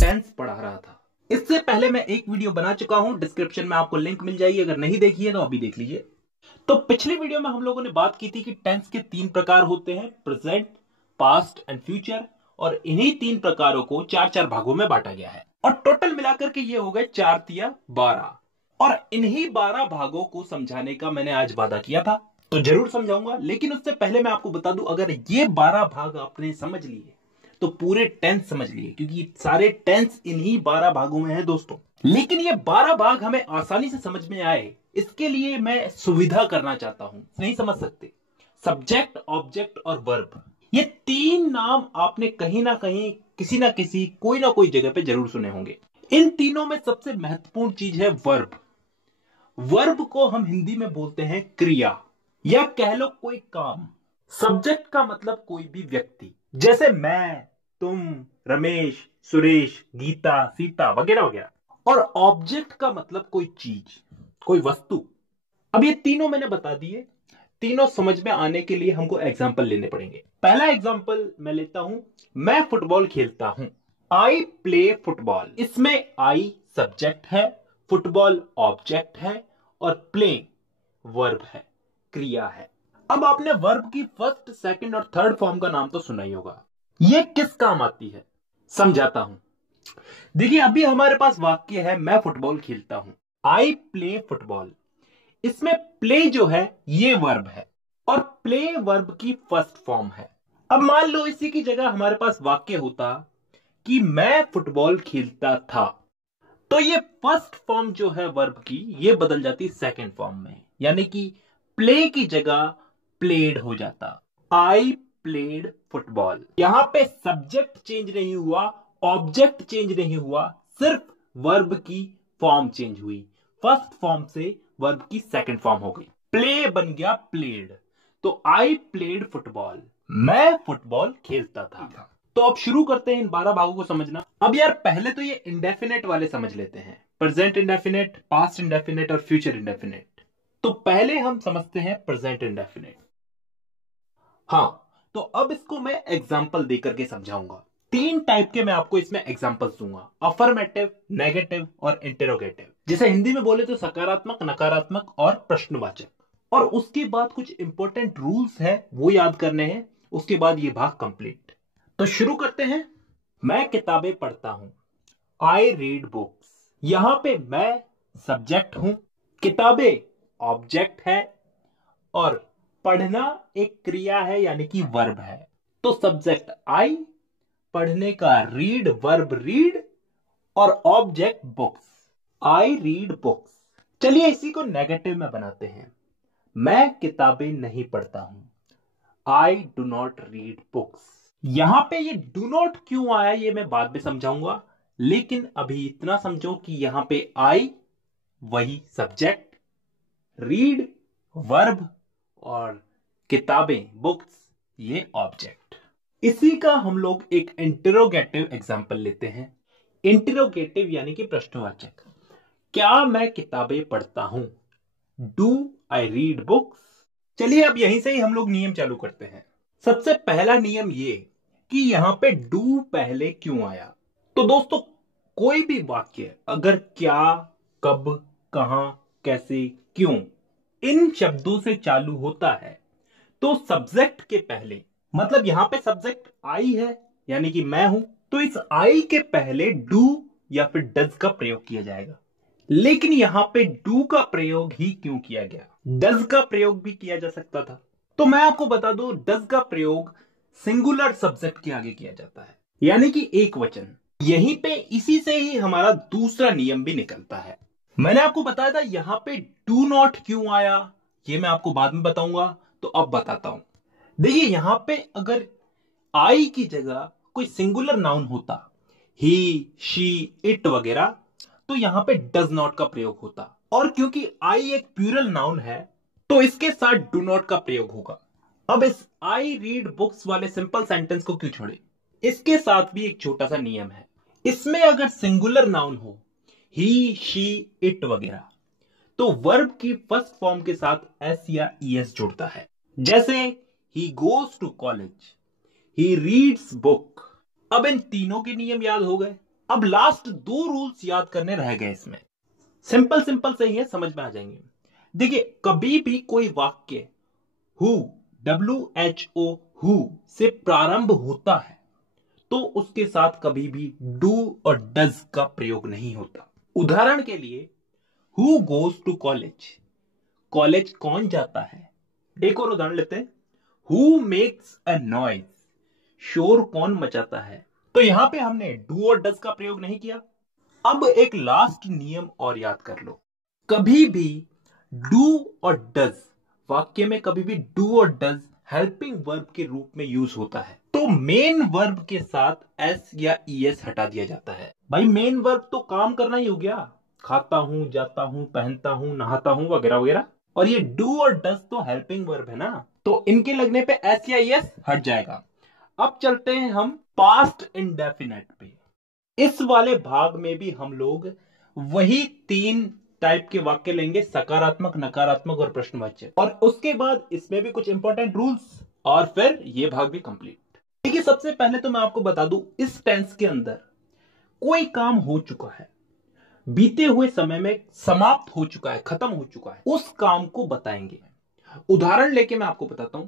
Tense पढ़ा रहा था। इससे पहले मैं एक वीडियो बना चुका हूं, डिस्क्रिप्शन में आपको लिंक मिल जाएगी, अगर नहीं देखी है तो अभी देख लीजिए। तो पिछली वीडियो में हम लोगों ने बात की थी कि टेंस के 3 प्रकार होते हैं, प्रेजेंट, पास्ट एंड फ्यूचर, और इन्हीं 3 प्रकारों को 4-4 भागों में बांटा गया है और टोटल मिलाकर के ये हो गए 4 तिया 12। और इन्हीं 12 भागों को समझाने का मैंने आज वादा किया था, तो जरूर समझाऊंगा। लेकिन उससे पहले मैं आपको बता दूं, अगर ये 12 भाग आपने समझ लिए तो पूरे टेंस समझ लिए, क्योंकि सारे टेंस इन्हीं 12 भागों में है दोस्तों। लेकिन ये 12 भाग हमें आसानी से समझ में आए, इसके लिए मैं सुविधा करना चाहता हूं। नहीं समझ सकते? सब्जेक्ट, ऑब्जेक्ट और वर्ब, ये 3 नाम आपने कहीं ना कहीं, किसी ना किसी, कोई ना कोई जगह पे जरूर सुने होंगे। इन तीनों में सबसे महत्वपूर्ण चीज है वर्ब। वर्ब को हम हिंदी में बोलते हैं क्रिया, या कह लो कोई काम। सब्जेक्ट का मतलब कोई भी व्यक्ति, जैसे मैं, तुम, रमेश, सुरेश, गीता, सीता वगैरह वगैरह। और ऑब्जेक्ट का मतलब कोई चीज, कोई वस्तु। अब ये तीनों मैंने बता दिए। तीनों समझ में आने के लिए हमको एग्जाम्पल लेने पड़ेंगे। पहला एग्जाम्पल मैं लेता हूं, मैं फुटबॉल खेलता हूं। I play football. इसमें आई सब्जेक्ट है, फुटबॉल ऑब्जेक्ट है और प्ले वर्ब है, क्रिया है। अब आपने वर्ब की फर्स्ट, सेकंड और थर्ड फॉर्म का नाम तो सुना ही होगा। ये किस काम आती है, समझाता हूं। देखिए, अभी हमारे पास वाक्य है, मैं फुटबॉल खेलता हूं, आई प्ले फुटबॉल। इसमें प्ले जो है ये वर्ब है और प्ले वर्ब की फर्स्ट फॉर्म है। अब मान लो इसी की जगह हमारे पास वाक्य होता कि मैं फुटबॉल खेलता था, तो ये फर्स्ट फॉर्म जो है वर्ब की, ये बदल जाती सेकंड फॉर्म में, यानी कि प्ले की जगह प्लेड हो जाता। I played football. यहां पे सब्जेक्ट चेंज नहीं हुआ, ऑब्जेक्ट चेंज नहीं हुआ, सिर्फ वर्ब की फॉर्म चेंज हुई। फर्स्ट फॉर्म से वर्ब की सेकंड फॉर्म हो गई, प्ले बन गया प्लेड। तो आई प्लेड फुटबॉल, मैं फुटबॉल खेलता था। तो अब शुरू करते हैं इन 12 भागों को समझना। अब यार पहले तो ये इंडेफिनेट वाले समझ लेते हैं, प्रेजेंट इंडेफिनेट, पास्ट इंडेफिनेट और फ्यूचर इंडेफिनेट। तो पहले हम समझते हैं प्रेजेंट इंडेफिनेट। हाँ, तो अब इसको मैं एग्जाम्पल देकर के समझाऊंगा। 3 टाइप के मैं आपको इसमें एग्जाम्पल्स दूंगा, अफर्मेटिव, नेगेटिव और इंटेरोगेटिव। जैसे हिंदी में बोले तो सकारात्मक, नकारात्मक और प्रश्नवाचक। और उसके बाद कुछ इंपॉर्टेंट रूल्स है, वो याद करने हैं। उसके बाद ये भाग कंप्लीट। तो शुरू करते हैं। मैं किताबें पढ़ता हूं, आई रीड बुक्स। यहां पे मैं सब्जेक्ट हूं, किताबें ऑब्जेक्ट है और पढ़ना एक क्रिया है, यानी कि वर्ब है। तो सब्जेक्ट आई, पढ़ने का रीड, वर्ब रीड और object books, I read books. चलिए इसी को नेगेटिव में बनाते हैं। मैं किताबें नहीं पढ़ता हूं, I do not read books. यहां पे ये डू नॉट क्यों आया ये मैं बाद में समझाऊंगा, लेकिन अभी इतना समझो कि यहां पे आई वही सब्जेक्ट, रीड वर्ब और किताबें बुक्स ये ऑब्जेक्ट। इसी का हम लोग एक इंटरोगेटिव एग्जांपल लेते हैं। इंटरोगेटिव यानी कि प्रश्नवाचक। क्या मैं किताबें पढ़ता हूं, डू आई रीड बुक्स। चलिए अब यहीं से ही हम लोग नियम चालू करते हैं। सबसे पहला नियम ये कि यहां पे डू पहले क्यों आया। तो दोस्तों, कोई भी वाक्य अगर क्या, कब, कहां, कैसे, क्यों इन शब्दों से चालू होता है तो सब्जेक्ट के पहले, मतलब यहां पे सब्जेक्ट आई है यानी कि मैं हूं, तो इस आई के पहले डू या फिर डज का प्रयोग किया जाएगा। लेकिन यहां पे डू का प्रयोग ही क्यों किया गया, डज का प्रयोग भी किया जा सकता था। तो मैं आपको बता दूं, डज का प्रयोग सिंगुलर सब्जेक्ट के आगे किया जाता है, यानी कि एक वचन। यहीं पे इसी से ही हमारा दूसरा नियम भी निकलता है। मैंने आपको बताया था यहां पे डू नॉट क्यों आया, ये मैं आपको बाद में बताऊंगा। तो अब बताता हूं। देखिए यहां पे अगर आई की जगह कोई सिंगुलर नाउन होता, ही, शी, इट वगैरह, तो यहां पे डज नॉट का प्रयोग होता। और क्योंकि आई एक प्लूरल नाउन है तो इसके साथ डू नॉट का प्रयोग होगा। अब इस आई रीड बुक्स वाले सिंपल सेंटेंस को क्यों छोड़े, इसके साथ भी एक छोटा सा नियम है। इसमें अगर सिंगुलर नाउन हो, ही, शी, इट वगैरह, तो वर्ब की फर्स्ट फॉर्म के साथ एस या ईएस जुड़ता है। जैसे he goes to college, he reads book. अब इन तीनों के नियम याद हो गए। अब लास्ट दो रूल्स याद करने रह गए इसमें। सिंपल सिंपल से ही है, समझ में आ जाएंगे। देखिए, कभी भी कोई वाक्य हु, WHO, हु से प्रारंभ होता है तो उसके साथ कभी भी डू और डज का प्रयोग नहीं होता। उदाहरण के लिए, who goes to college, college कौन जाता है। एक और उदाहरण लेते हैं, हु मेक्स अ नॉइज, शोर कौन मचाता है। तो यहां पे हमने डू और डज का प्रयोग नहीं किया। अब एक लास्ट नियम और याद कर लो, कभी भी डू और डज, वाक्य में कभी भी डू और डज हेल्पिंग वर्ब के रूप में यूज होता है तो मेन वर्ब के साथ एस या ईएस हटा दिया जाता है। भाई मेन वर्ब तो काम करना ही हो गया, खाता हूं, जाता हूं, पहनता हूं, नहाता हूं वगैरह वगैरह, और ये डू और डज तो हेल्पिंग वर्ब है ना, तो इनके लगने पे एस या ईएस हट जाएगा। अब चलते हैं हम पास्ट इंडेफिनेट पे। इस वाले भाग में भी हम लोग वही तीन टाइप के वाक्य लेंगे, सकारात्मक, नकारात्मक और प्रश्नवाच्य, और उसके बाद इसमें भी कुछ इंपॉर्टेंट रूल्स, और फिर ये भाग भी कंप्लीट। देखिए, सबसे पहले तो मैं आपको बता दूं, इस टेंस के अंदर कोई काम हो चुका है, बीते हुए समय में समाप्त हो चुका है, खत्म हो चुका है, उस काम को बताएंगे। उदाहरण लेके मैं आपको बताता हूं,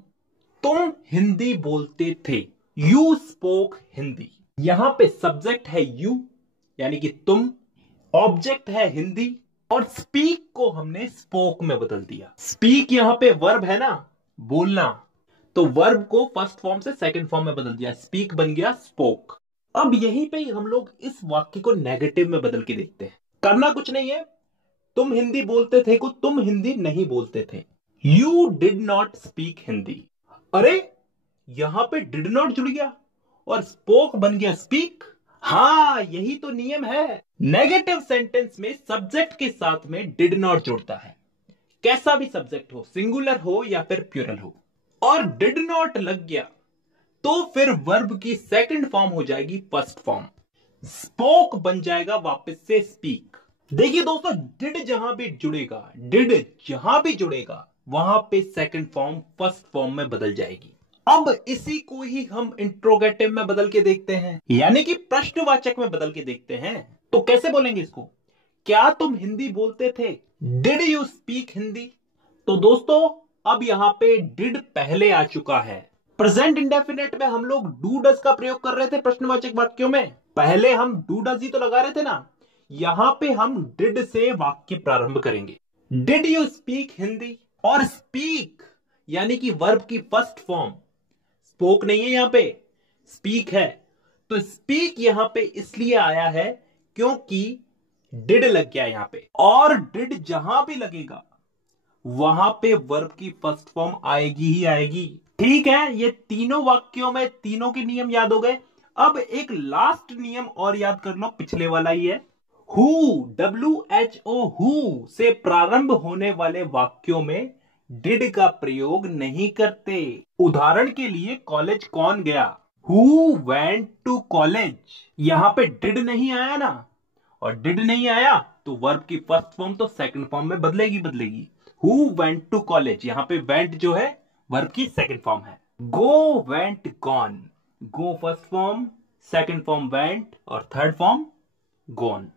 तुम हिंदी बोलते थे, यू स्पोक हिंदी। यहां पे सब्जेक्ट है यू यानी कि तुम, ऑब्जेक्ट है हिंदी, और स्पीक को हमने स्पोक में बदल दिया। स्पीक यहां पे वर्ब है ना, बोलना, तो वर्ब को फर्स्ट फॉर्म से सेकंड फॉर्म में बदल दिया, स्पीक बन गया स्पोक। अब यहीं पे ही हम लोग इस वाक्य को नेगेटिव में बदल के देखते हैं। करना कुछ नहीं है, तुम हिंदी बोलते थे को तुम हिंदी नहीं बोलते थे, you did not speak Hindi. अरे यहां पे डिड नॉट जुड़ गया और स्पोक बन गया स्पीक। हां, यही तो नियम है। नेगेटिव सेंटेंस में सब्जेक्ट के साथ में डिड नॉट जुड़ता है, कैसा भी सब्जेक्ट हो, सिंगुलर हो या फिर प्लूरल हो, और डिड नॉट लग गया तो फिर वर्ब की सेकंड फॉर्म हो जाएगी फर्स्ट फॉर्म, स्पोक बन जाएगा वापस से स्पीक। देखिए दोस्तों, डिड जहां भी जुड़ेगा, डिड जहां भी जुड़ेगा वहां पे सेकंड फॉर्म फर्स्ट फॉर्म में बदल जाएगी। अब इसी को ही हम इंट्रोगेटिव में बदल के देखते हैं, यानी कि प्रश्नवाचक में बदल के देखते हैं। तो कैसे बोलेंगे इसको, क्या तुम हिंदी बोलते थे, डिड यू स्पीक हिंदी। तो दोस्तों, अब यहां पे डिड पहले आ चुका है। प्रेजेंट इंडेफिनेट में हम लोग डू डज का प्रयोग कर रहे थे प्रश्नवाचक वाक्यों में, पहले हम डू डज ही तो लगा रहे थे ना, यहां पे हम डिड से वाक्य प्रारंभ करेंगे। डिड यू स्पीक हिंदी, और स्पीक यानी कि वर्ब की फर्स्ट फॉर्म, स्पोक नहीं है यहां पे, स्पीक है, तो स्पीक यहां पे इसलिए आया है क्योंकि डिड लग गया यहां पे, और डिड जहां भी लगेगा वहां पे वर्ब की फर्स्ट फॉर्म आएगी ही आएगी। ठीक है, ये तीनों वाक्यों में तीनों के नियम याद हो गए। अब एक लास्ट नियम और याद कर लो, पिछले वाला ही है, हु, WHO, हु से प्रारंभ होने वाले वाक्यों में डिड का प्रयोग नहीं करते। उदाहरण के लिए, कॉलेज कौन गया, हु वेंट टू कॉलेज, यहां पे डिड नहीं आया ना, और डिड नहीं आया तो वर्ब की फर्स्ट फॉर्म तो सेकंड फॉर्म में बदलेगी। हु वेंट टू कॉलेज, यहां पे वेंट जो है वर्ब की सेकंड फॉर्म है। Go went gone, go first form, second form went, और थर्ड फॉर्म गॉन।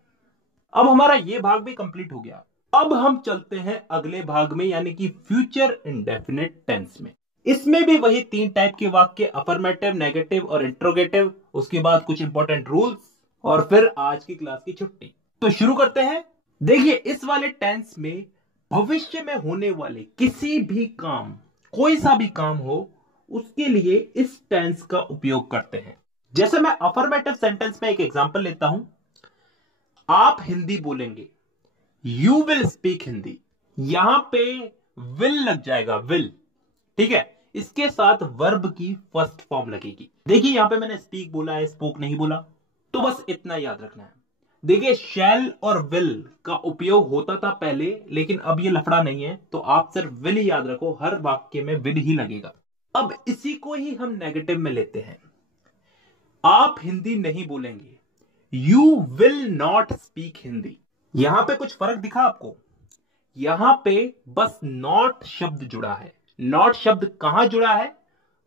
अब हमारा ये भाग भी कंप्लीट हो गया। अब हम चलते हैं अगले भाग में, यानी कि फ्यूचर इंडेफिनिट टेंस में। इसमें भी वही तीन टाइप के वाक्य, अफर्मेटिव, नेगेटिव और इंट्रोगेटिव, उसके बाद कुछ इंपॉर्टेंट रूल्स, और फिर आज की क्लास की छुट्टी। तो शुरू करते हैं। देखिए, इस वाले टेंस में भविष्य में होने वाले किसी भी काम, कोई सा भी काम हो, उसके लिए इस टेंस का उपयोग करते हैं। जैसे मैं अफर्मेटिव सेंटेंस में एक एग्जांपल लेता हूं, आप हिंदी बोलेंगे, यू विल स्पीक हिंदी, यहां पे विल लग जाएगा, विल, ठीक है, इसके साथ वर्ब की फर्स्ट फॉर्म लगेगी। देखिए यहां पे मैंने स्पीक बोला है, स्पोक नहीं बोला, तो बस इतना याद रखना है। देखिए, शैल और विल का उपयोग होता था पहले, लेकिन अब ये लफड़ा नहीं है, तो आप सिर्फ विल ही याद रखो, हर वाक्य में विल ही लगेगा। अब इसी को ही हम नेगेटिव में लेते हैं, आप हिंदी नहीं बोलेंगे, you will not speak Hindi. यहां पे कुछ फर्क दिखा आपको, यहां पे बस नॉट शब्द जुड़ा है। नॉट शब्द कहां जुड़ा है?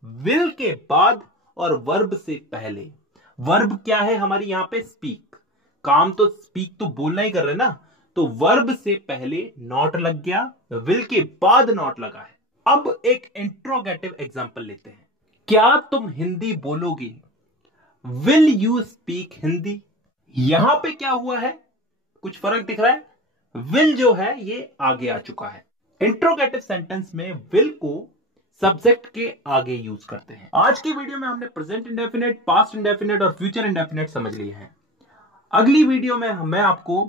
विल के बाद और वर्ब से पहले। वर्ब क्या है हमारी यहां पे? स्पीक। काम तो स्पीक तो बोलना ही कर रहे ना, तो वर्ब से पहले नॉट लग गया, विल के बाद नॉट लगा है। अब एक इंट्रोगेटिव एग्जांपल लेते हैं। क्या तुम हिंदी बोलोगे? Will you speak Hindi? यहां पे क्या हुआ है? कुछ फर्क दिख रहा है? विल जो है ये आगे आ चुका है। इंट्रोगेटिव सेंटेंस में विल को सब्जेक्ट के आगे यूज करते हैं। आज की वीडियो में हमने प्रेजेंट इंडेफिनिट, पास्ट इंडेफिनिट और फ्यूचर इंडेफिनिट समझ लिए हैं। अगली वीडियो में मैं आपको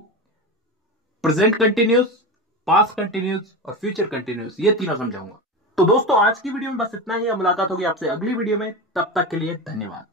प्रेजेंट कंटिन्यूस, पास्ट कंटिन्यूस और फ्यूचर कंटिन्यूस ये तीनों समझाऊंगा। तो दोस्तों आज की वीडियो में बस इतना ही। मुलाकात होगी आपसे अगली वीडियो में। तब तक के लिए धन्यवाद।